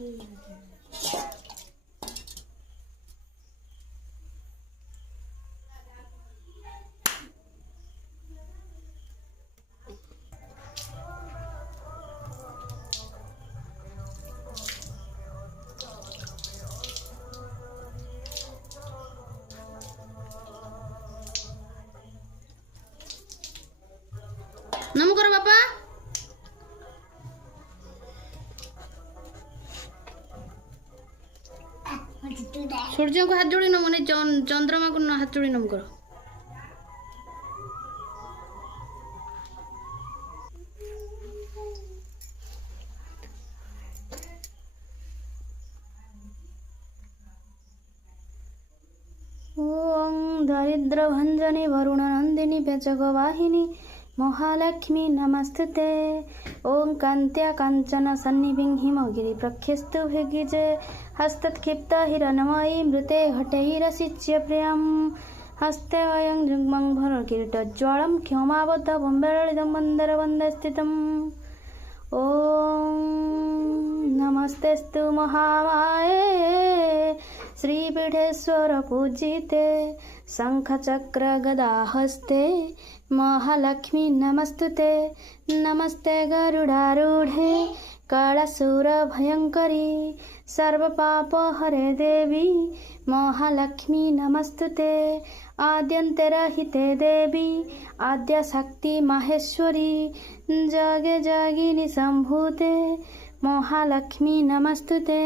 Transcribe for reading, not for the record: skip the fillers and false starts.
नम करो बापा। सूर्य को हाथ जोड़ी नम नहीं चंद्रमा को हाथ जोड़ी नम करो। ओं दारिद्र भंजनी वरुण नंदिनी पेचक वाहिनी महालक्ष्मी नमस्ते। ओं कांत्या कांचन सन्निभिं हिमगिरि प्रख्यस्तु भिगिजे हस्तत्क्षिप्त हिरणमयी मृते घटैरसिच्य प्रियं हस्ते वयं जुग्मं भरकिरीटज्वालं क्षमाबद्ध बम्बेलिदं वन्दर वन्दे स्थितम्। ओं नमस्तेस्तु महामाये श्रीपीठेश्वर पूजिते शंखचक्र गदाहस्ते महालक्ष्मी नमस्तुते। नमस्ते गरुडारूढे कालासुर भयंकरी सर्वपापहरे देवी महालक्ष्मी नमस्तुते। आद्यन्तरहिते देवी आद्यशक्ति माहेश्वरी जगे जगिनी संभूते महालक्ष्मी नमस्तुते।